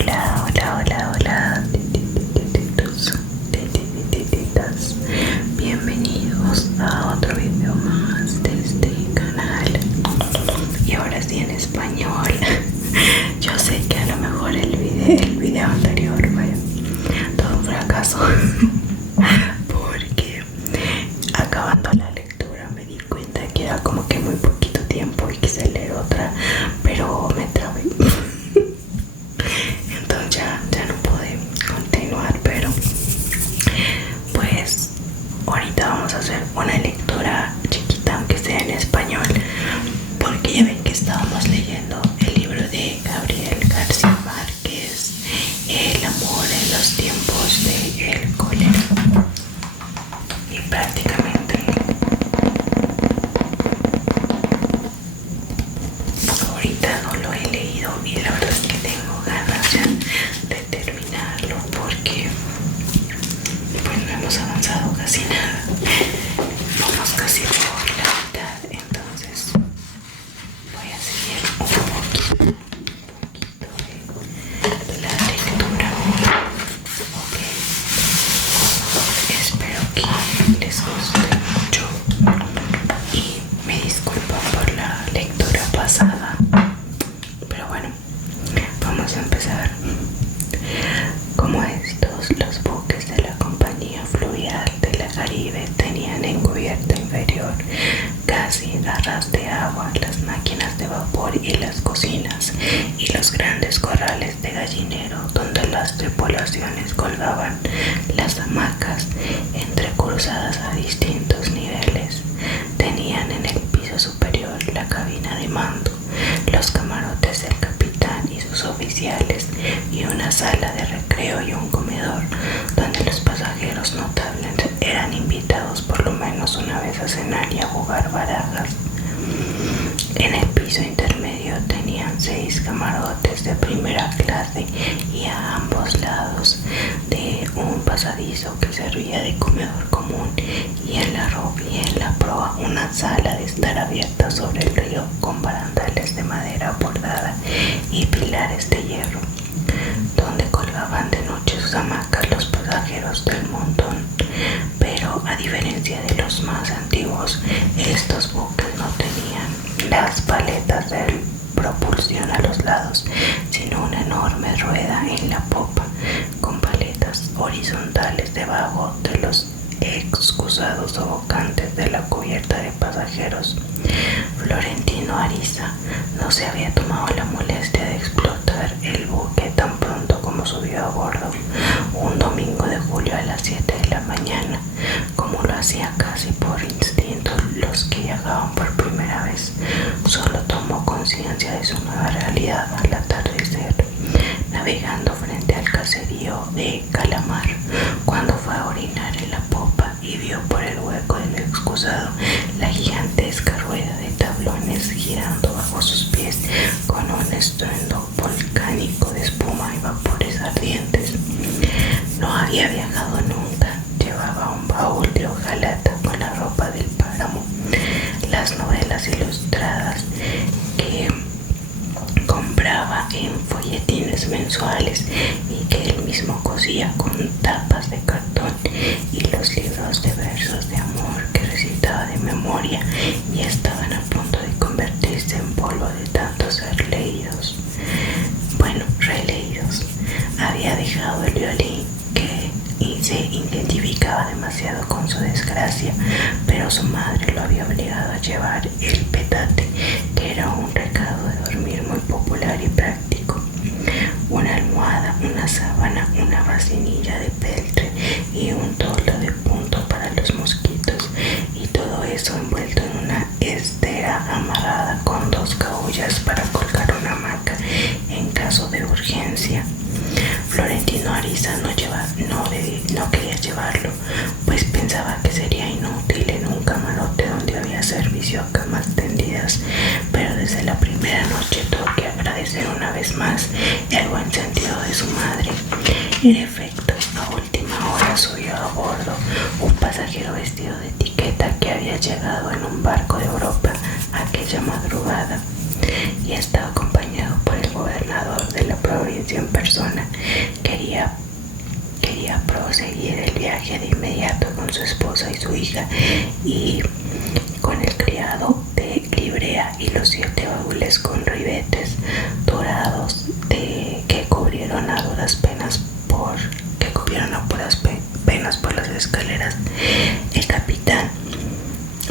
Hola, hola, hola, hola, tititas. Bienvenidos a otro video más de este canal. Y ahora sí en español. Yo sé que a lo mejor el video anterior fue todo un fracaso. Porque acabando la lectura me di cuenta que era como que muy poquito tiempo y quise leer otra, pero me trabé. Entonces ya no pude continuar, pero pues ahorita vamos a hacer una lectura chiquita, aunque sea en español, porque ya ven que estábamos leyendo el libro de Gabriel García Márquez, El amor en los tiempos del cólera. Y prácticamente ahorita no lo he leído y la verdad es que tengo ganas ya de terminarlo porque pues no hemos avanzado casi nada. Vamos casi por la mitad, entonces voy a seguir un poquito de la lectura. Ok, espero que les guste mucho y me disculpan por la lectura pasada, pero bueno, vamos a empezar. Como estos, los buques de la Compañía Fluvial de la Caribe tenían en cubierta inferior, casi a ras de agua, las máquinas de vapor y las cocinas, y los grandes corrales de gallinero donde las tripulaciones colgaban las hamacas entrecruzadas a distintos niveles. Tenían en el piso superior la cabina de mando, los camarotes del capitán y sus oficiales, y una sala de recreo y un comedor donde los pasajeros notables eran invitados por lo menos una vez a cenar y a jugar barajas. En el piso intermedio tenían 6 camarotes de primera clase y a ambos lados de un pasadizo que servía de comedor común, y en la proa una sala de estar abierta sobre el río con barandales de madera bordada y pilares de hierro, donde colgaban de noche sus hamacas los pasajeros del montón. Pero a diferencia de los más antiguos, estos buques no tenían las paletas de propulsión a los lados, sino una enorme rueda en la popa, con paletas horizontales debajo de los excusados sofocantes de la cubierta de pasajeros. Florentino Ariza no se había tomado la molestia de explotar el buque tan pronto como subió a bordo un domingo de julio a las 7 de la mañana, como lo hacía casi por instinto los que viajaban por primera vez. Solo tomó conciencia de su nueva realidad al atardecer, navegando frente al caserío de Calamar, cuando fue a orinar en la popa y vio por el hueco del excusado la gigantesca rueda de tablones girando bajo sus pies con un estruendo volcánico de espuma y vapores ardientes. No había viajado nunca. Llevaba un baúl de hojalata con la ropa del páramo, las novelas ilustradas que compraba en folletines mensuales y que él mismo cosía con tapas de cartón, y los libros de versos de amor que recitaba de memoria y estaban a punto de convertirse en polvo de tanto ser leídos. Bueno, releídos. Había dejado el violín, que se identificaba demasiado con su desgracia, pero su madre lo había obligado a llevar el petate, que era un recado de dormir muy popular y práctico. Una almohada, una sábana, una vasinilla de peltre y un toldo de punto para los mosquitos, y todo eso envuelto en una estera amarrada con 2 caullas para colgar una hamaca en caso de urgencia. Florentino Ariza no quería llevarlo, pues pensaba que sería inútil en un camarote donde había servicio a camas tendidas, pero desde la primera noche tuvo que agradecer una vez más el buen sentido de su madre. En efecto, a última hora subió a bordo un pasajero vestido de etiqueta que había llegado en un barco de Europa aquella madrugada y estaba acompañado por el gobernador de la provincia en persona. hija y con el criado de librea y los 7 baúles con ribetes dorados que cubrieron a duras penas por las escaleras. El capitán,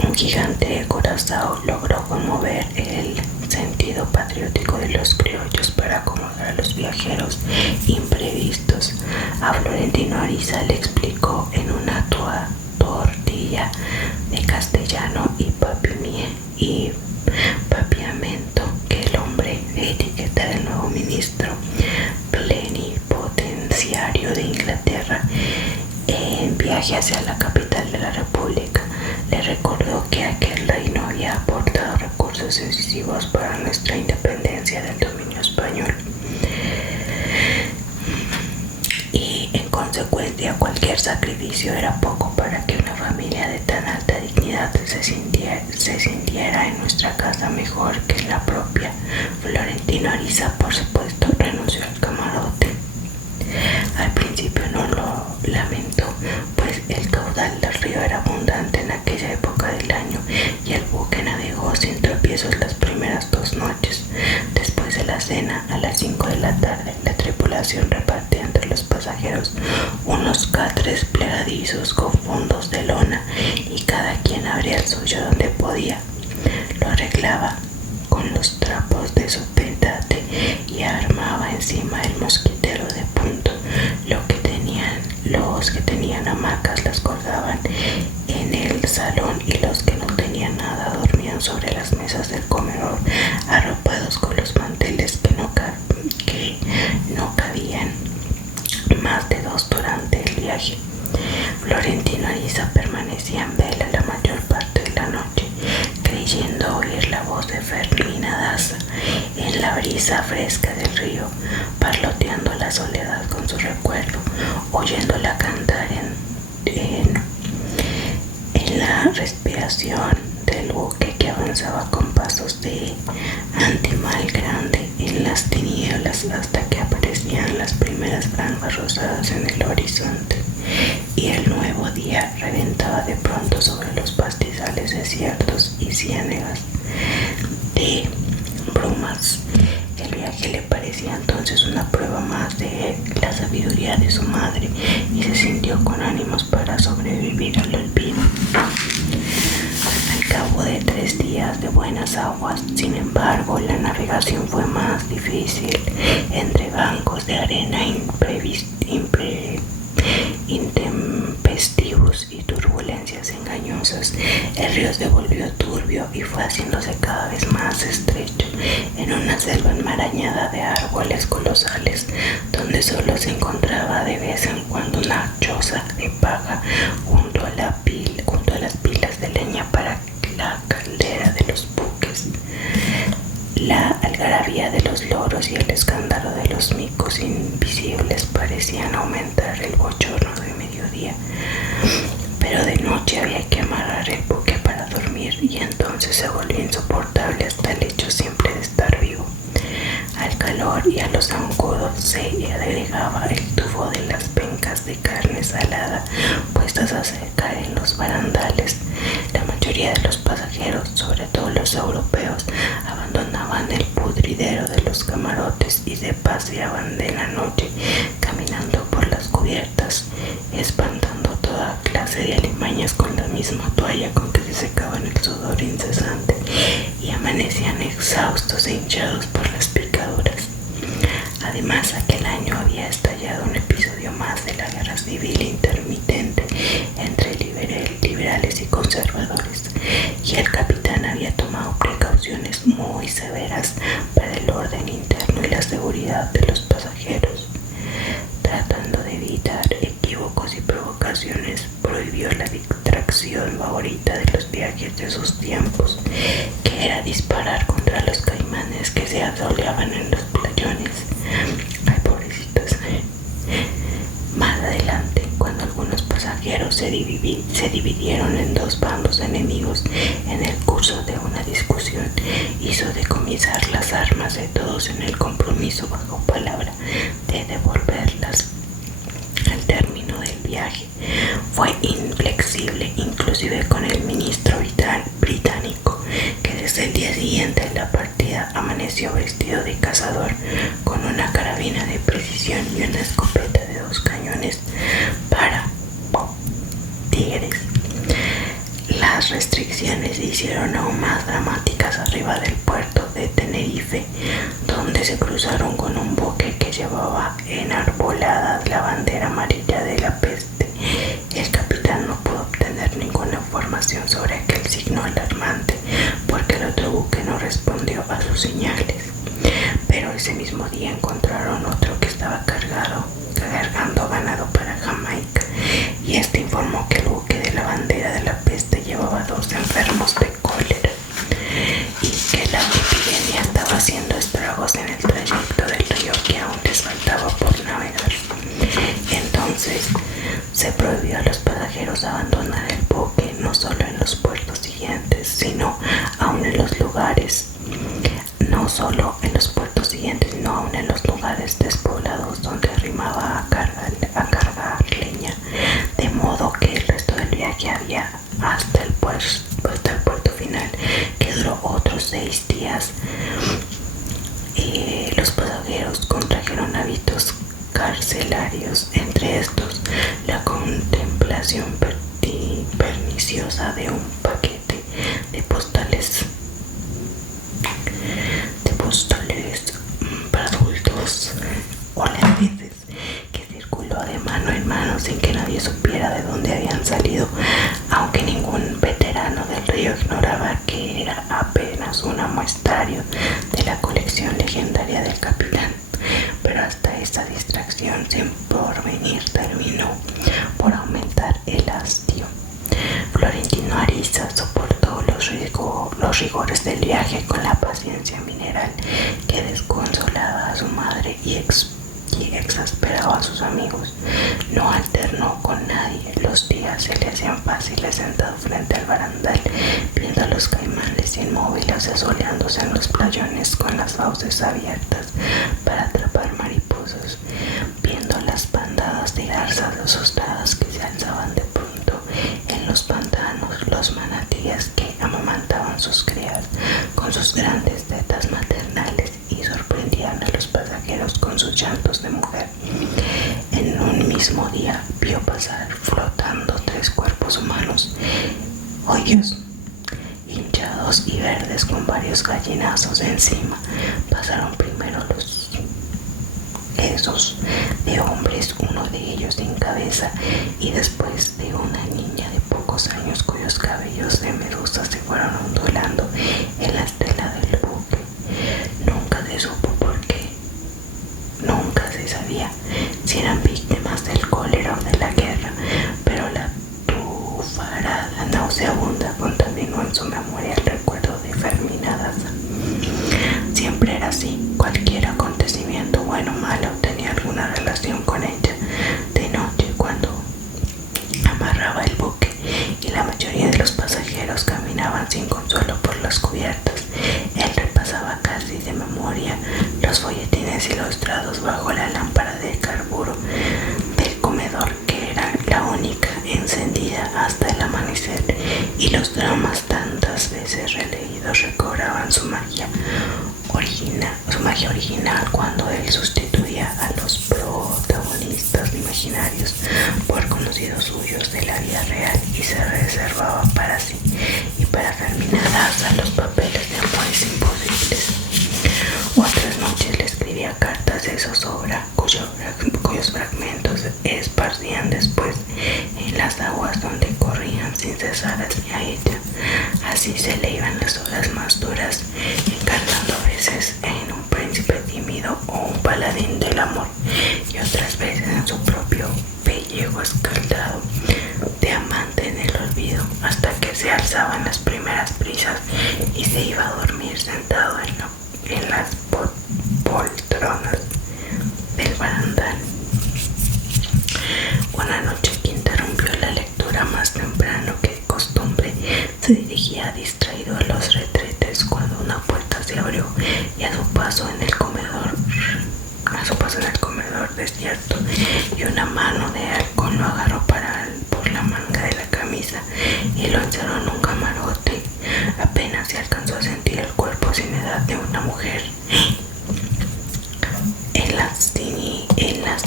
un gigante acorazado, logró conmover el sentido patriótico de los criollos para acomodar a los viajeros imprevistos. A Florentino Ariza le explicó en una tortilla de castellano y papiamento que el hombre de etiqueta del nuevo ministro plenipotenciario de Inglaterra en viaje hacia la capital de la República le recordó que aquel reino había aportado recursos decisivos para nuestra independencia del dominio español y en consecuencia cualquier sacrificio era poco para que una familia de tan alta dignidad se sintiera en nuestra casa mejor que en la propia. Florentino Ariza, por supuesto, renunció al camarote. Al principio no lo lamentó, pues el caudal del río era abundante en aquella época del año y el buque navegó sin tropiezos las primeras 2 noches. Después de la cena, a las 5 de la tarde, la tripulación repartía entre los pasajeros unos catres plegadizos con fondos de lona y cada quien abría el suyo donde podía. Lo arreglaba con los trapos de su petate y armaba encima el mosquitero de punto. Los que tenían hamacas las colgaban en el salón y los que no tenían nada dormían sobre las mesas del comedor, arropados con los manteles que no cabían más de 2 durante el viaje. Florentino Ariza permanecía en vela la mayor parte de la noche, creyendo oír la voz de Fermina Daza en la brisa fresca del río, parloteando la soledad con su recuerdo, oyéndola cantar en la respiración del buque que avanzaba con pasos de animal grande en las tinieblas hasta que aparecían las primeras franjas rosadas en el horizonte y el nuevo día reventaba de pronto sobre los pastizales desiertos y ciénegas de brumas. El viaje le parecía entonces una prueba más de la sabiduría de su madre y se sintió con ánimos para sobrevivir al olvido. Al cabo de 3 días de buenas aguas, sin embargo, la navegación fue más difícil entre bancos de arena intempestivos y turbulencias engañosas. El río se volvió turbio y fue haciéndose cada vez más estrecho en una selva enmarañada de árboles colosales, donde solo se encontraba de vez en cuando una choza de paja junto a las pilas de leña para la caldera de los buques. La algarabía de los loros y el escándalo de los micos invisibles parecían aumentar el bochorno de mediodía, pero de noche había que amarrar el buque para dormir y entonces se volvió insoportable hasta el hecho siempre de estar vivo. Al calor y a los zancudos se agregaba el tufo de las pencas de carne salada puestas a secar en los barandales. La mayoría de los pasajeros, sobre todo los europeos, abandonaban el pudridero de los camarotes y se paseaban de la noche caminando por las cubiertas, espantando toda clase de alimañas con la misma toalla con que se secaban el sudor incesante y amanecían exhaustos e hinchados por las picaduras. Además, aquel año había estallado un episodio más de la guerra civil intermitente entre liberales y conservadores, y el capitán había tomado precauciones muy severas para el orden interno y la seguridad de los pasajeros. Tratando de evitar equívocos y provocaciones, prohibió la distracción favorita de los viajes de sus tiempos, que era disparar contra los caimanes que se asoleaban en los playones. Ay, pobrecitos. Más adelante, cuando algunos pasajeros se dividieron en 2 bandos enemigos en el curso de una discusión, hizo decomisar las armas de todos en el compromiso bajo palabra de devolverlas al término del viaje. Fue inflexible incluso inclusive con el ministro británico, que desde el día siguiente de la partida amaneció vestido de cazador con una carabina de precisión y una escopeta de 2 cañones para tigres. Las restricciones se hicieron aún más dramáticas arriba del puerto de Tenerife, donde se cruzaron con un buque que llevaba enarbolada la bandera amarilla de la peste. El capitán no pudo obtener ninguna información sobre aquel signo alarmante porque el otro buque no respondió a sus señales. Pero ese mismo día encontraron otro que estaba cargando ganado para Jamaica, y este informó que el buque de la bandera de la peste llevaba 2 enfermos de cólera y que la epidemia estaba haciendo estragos en el trayecto del río que aún les faltaba por navegar. Entonces se prohibió a los pasajeros abandonar el buque, no solo en los puertos siguientes, sino aún en los lugares despoblados donde arrimaba a cargar leña, de modo que el resto del viaje había hasta el puerto final, que duró otros 6 días. Los pasajeros contrajeron hábitos carcelarios, entre estos la contemplación perniciosa de un paquete de postales para adultos holandeses que circuló de mano en mano sin que nadie supiera de dónde habían salido, aunque ningún veterano del río ignoraba que era apenas un muestrario de la colección legendaria del capitán. Pero hasta esta distracción sin porvenir terminó por aumentar el hastío. Florentino Ariza soportó los rigores del viaje con la paciencia mineral que desconsolaba a su madre y exasperaba a sus amigos. No alternó con nadie. Los días se le hacían fáciles sentado frente al barandal, viendo a los caimanes inmóviles asoleándose en los playones con las fauces abiertas para atrapar mariposas, viendo las bandadas de garzas asustadas que se alzaban de pronto en los pantanos, los manatíes que amamantaban sus crías con sus grandes tetas maternales y sorprendían a los pasajeros con sus llantos de mujer. En un mismo día vio pasar flotando 3 cuerpos humanos, hoyos, hinchados y verdes con varios gallinazos encima. Pasaron primero los esos de hombres, uno de ellos sin cabeza, y después de una niña de pocos años cuyos cabellos de medusa se fueron ondulando en la estela del buque. Nunca se supo por qué, nunca se sabía si eran víctimas del cólera o de la guerra, pero la tufarada nauseabunda contaminó en su memoria el recuerdo de Fermina Daza. Siempre era así, cualquier acontecimiento bueno o malo tenía alguna relación con ella. De noche, cuando amarraba el buque y la mayoría de los pasajeros caminaban sin consuelo por las cubiertas, él repasaba casi de memoria los folletines ilustrados bajo la lámpara de carburo del comedor, que era la única encendida hasta el amanecer, y los dramas tantas veces releídos recobraban su magia original cuando él sustituía a los protagonistas imaginarios por conocidos suyos de la vida real y se reservaba para sí y para Fermina Daza los papeles de amores imposibles. Otras noches le escribía cartas de zozobra cuyos fragmentos esparcían después en las aguas donde corrían sin cesar hacia ella. Así se le iban las horas más duras, encarnando a veces en un príncipe tímido o un paladín del amor, y otras veces en su propio pellejo escaldado de amante en el olvido, hasta que se alzaban las primeras brisas y se iba a dormir sentado en las poltronas del barandal. Una noche que interrumpió la lectura más temprano que de costumbre, se dirigía distraído a los retretes cuando una puerta se abrió y a su paso en el comedor desierto, y una mano de halcón lo agarró por la manga de la camisa y lo encerró en un camarote. Apenas se alcanzó a sentir el cuerpo sin edad de una mujer. En las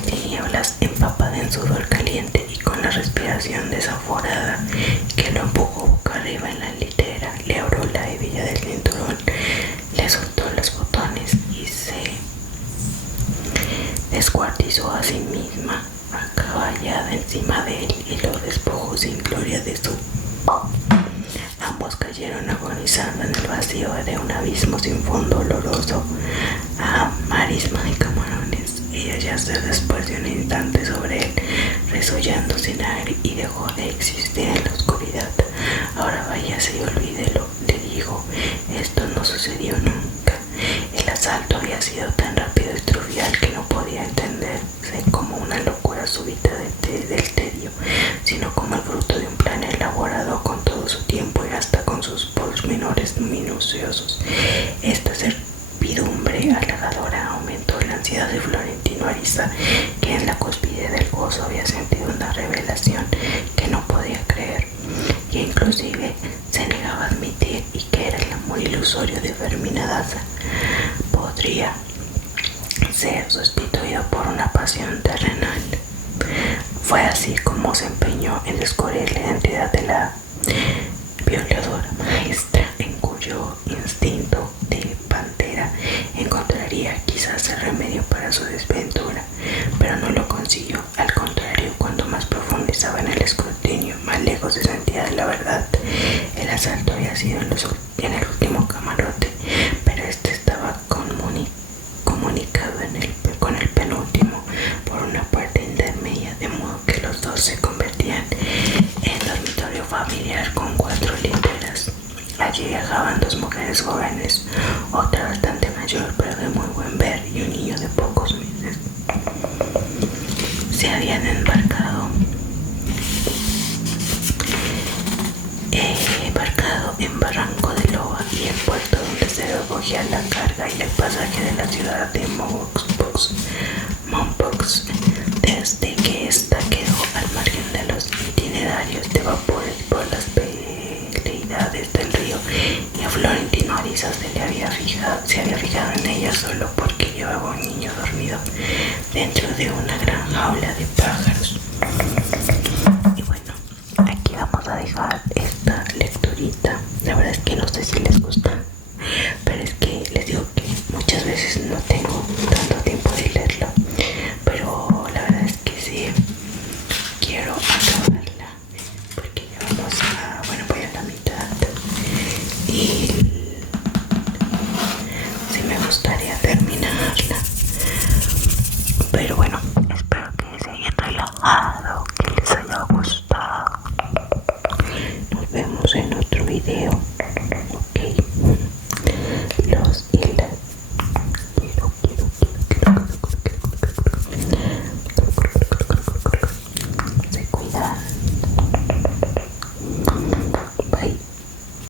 tinieblas, empapada en sudor caliente y con la respiración desaforada, que lo empujó boca arriba en la litera, le abrió la hebilla del cinturón, le soltó los botones y se descuartizó a sí misma, acaballada encima de él, y lo despojó sin gloria de su. Ambos cayeron agonizando en el vacío de un abismo sin fondo oloroso a marisma y camarones. Ella yace después de un instante sobre él, resollando sin aire, y dejó de existir en la oscuridad. Ahora váyase y olvídelo, le dijo. Esto no sucedió nunca. El asalto había sido tan rápido y trivial que no podía entenderse como una locura súbita del tedio, sino como el fruto de un plan elaborado con todo su tiempo y hasta con sus pormenores minuciosos. Esta servidumbre halagadora aumentó la ansiedad de Florentino Ariza, que en la cúspide del gozo había sentido una revelación que no podía creer, que inclusive se negaba a admitir, y que era el amor ilusorio de Fermina Daza. Podría ser sustituido por una pasión terrenal. Fue así como se empeñó en descubrir la identidad de la violadora maestra, en cuyo instinto de pantera encontraría quizás el remedio para su desventura, pero no lo consiguió. Al contrario, cuanto más profundizaba en el escrutinio, más lejos se sentía de la verdad. El asalto había sido en el último camarote, pero este estaba comunicado con el penúltimo por una puerta intermedia, de modo que los dos se convertían en dormitorio familiar con 4 literas. Allí viajaban 2 mujeres jóvenes, otra bastante mayor pero de muy buen ver, y un niño de pocos meses. Se habían embarcado en Barranco de Loba, y el puerto donde se recogía la carga y el pasaje de la ciudad de Mompox, desde que ésta quedó al margen de los itinerarios de vapores por las veleidades del río, y a Florentino Ariza se había fijado en ella solo porque llevaba un niño dormido dentro de una gran jaula de pájaros. Y bueno, aquí vamos a dejar esta lecturita. La verdad es que no sé si les gusta, pero es que les digo que muchas veces no tengo tanto tiempo de leerlo, pero la verdad es que sí quiero acabarla, porque ya vamos a, bueno, voy a la mitad y sí me gustaría terminarla, pero bueno, espero que se hayan relajado